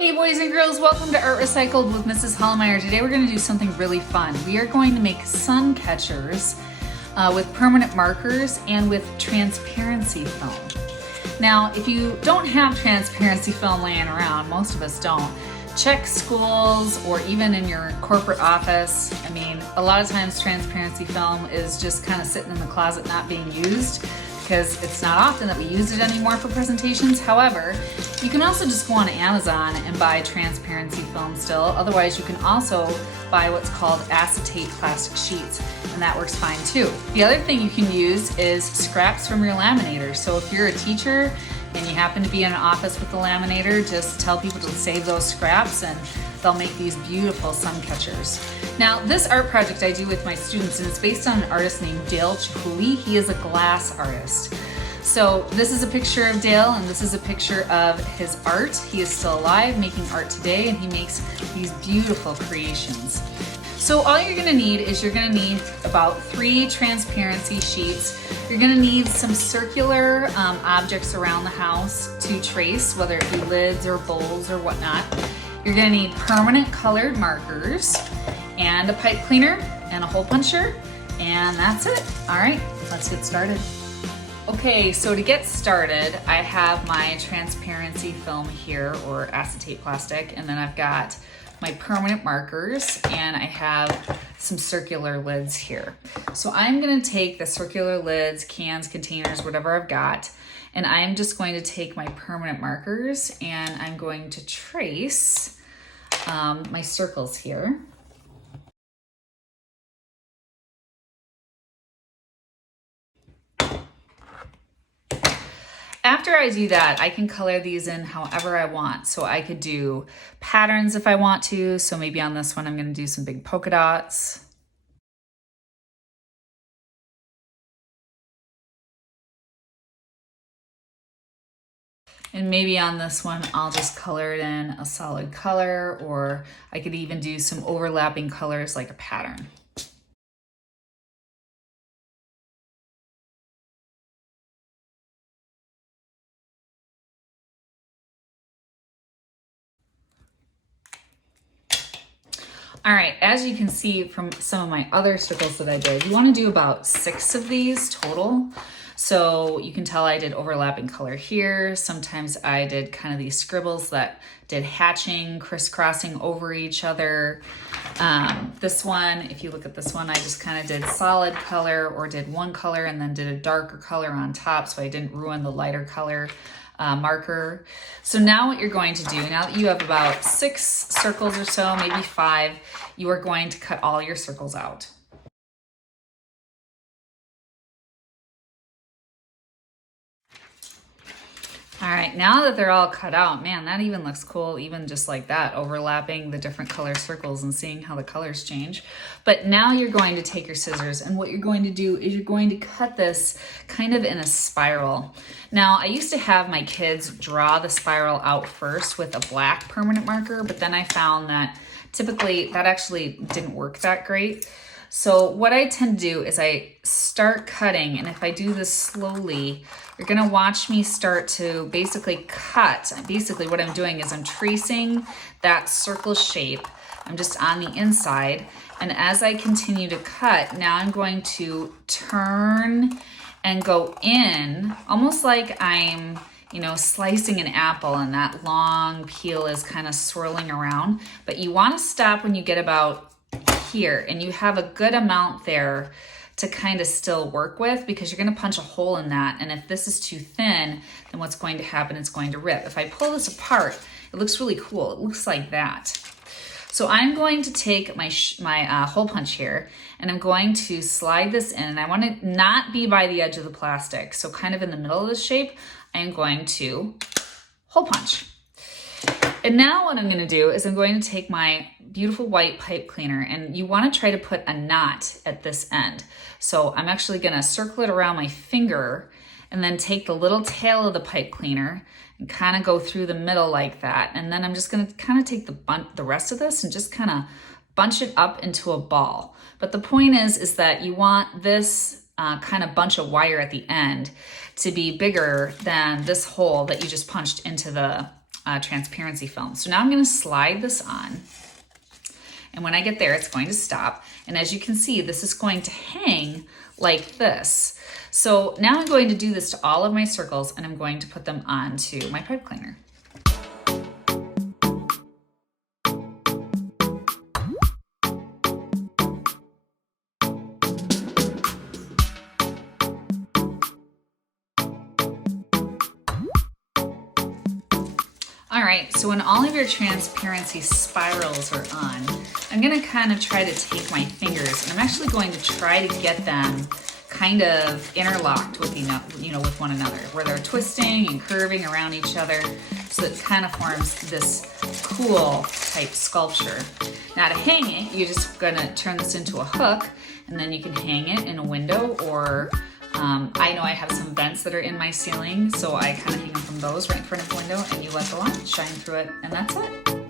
Hey boys and girls, welcome to Art Recycled with Mrs. Hollmeyer. Today we're going to do something really fun. We are going to make Suncatchers with permanent markers and with transparency film. Now, if you don't have transparency film laying around, most of us don't, check schools or even in your corporate office. I mean, a lot of times transparency film is just kind of sitting in the closet not being used, because it's not often that we use it anymore for presentations. However, you can also just go on Amazon and buy transparency film still. Otherwise, you can also buy what's called acetate plastic sheets, and that works fine too. The other thing you can use is scraps from your laminator. So if you're a teacher and you happen to be in an office with the laminator, just tell people to save those scraps and they'll make these beautiful Suncatchers. Now, this art project I do with my students, and it's based on an artist named Dale Chihuly. He is a glass artist. So this is a picture of Dale, and this is a picture of his art. He is still alive, making art today, and he makes these beautiful creations. So all you're gonna need is you're gonna need about 3 transparency sheets. You're gonna need some circular objects around the house to trace, whether it be lids or bowls or whatnot. You're gonna need permanent colored markers and a pipe cleaner and a hole puncher, and that's it. All right, let's get started. Okay, so to get started, I have my transparency film here, or acetate plastic, and then I've got my permanent markers, and I have some circular lids here. So I'm gonna take the circular lids, cans, containers, whatever I've got, and I'm just going to take my permanent markers and I'm going to trace my circles here. After I do that, I can color these in however I want. So I could do patterns if I want to. So maybe on this one, I'm gonna do some big polka dots. And maybe on this one, I'll just color it in a solid color, or I could even do some overlapping colors like a pattern. All right, as you can see from some of my other circles that I did, you want to do about 6 of these total. So you can tell I did overlapping color here. Sometimes I did kind of these scribbles that did hatching, crisscrossing over each other. This one, if you look at this one, I just kind of did solid color or did one color and then did a darker color on top so I didn't ruin the lighter color marker. So now what you're going to do, now that you have about 6 circles or so, maybe 5, you are going to cut all your circles out. All right, now that they're all cut out, man, that even looks cool, even just like that, overlapping the different color circles and seeing how the colors change. But now you're going to take your scissors, and what you're going to do is you're going to cut this kind of in a spiral. Now, I used to have my kids draw the spiral out first with a black permanent marker, but then I found that typically that actually didn't work that great. So what I tend to do is I start cutting, and if I do this slowly, you're gonna watch me start to basically cut. Basically what I'm doing is I'm tracing that circle shape. I'm just on the inside, and as I continue to cut, now I'm going to turn and go in, almost like I'm, slicing an apple and that long peel is kind of swirling around. But you wanna stop when you get about here, and you have a good amount there to kind of still work with, because you're going to punch a hole in that, and if this is too thin, then what's going to happen, it's going to rip. If I pull this apart, it looks really cool. It looks like that. So I'm going to take my hole punch here, and I'm going to slide this in, and I want to not be by the edge of the plastic, so kind of in the middle of this shape, I'm going to hole punch. And now what I'm going to do is I'm going to take my beautiful white pipe cleaner, and you want to try to put a knot at this end. So I'm actually going to circle it around my finger and then take the little tail of the pipe cleaner and kind of go through the middle like that. And then I'm just going to kind of take the rest of this and just kind of bunch it up into a ball. But the point is that you want this kind of bunch of wire at the end to be bigger than this hole that you just punched into the transparency film. So now I'm going to slide this on. And when I get there, it's going to stop. And as you can see, this is going to hang like this. So now I'm going to do this to all of my circles, and I'm going to put them onto my pipe cleaner. All right, so when all of your transparency spirals are on, I'm gonna kind of try to take my fingers, and I'm actually going to try to get them kind of interlocked with with one another, where they're twisting and curving around each other, so it kind of forms this cool type sculpture. Now to hang it, you're just gonna turn this into a hook, and then you can hang it in a window, or I know I have some vents that are in my ceiling, so I kind of hang them from those right in front of the window, and you let the light shine through it, and that's it.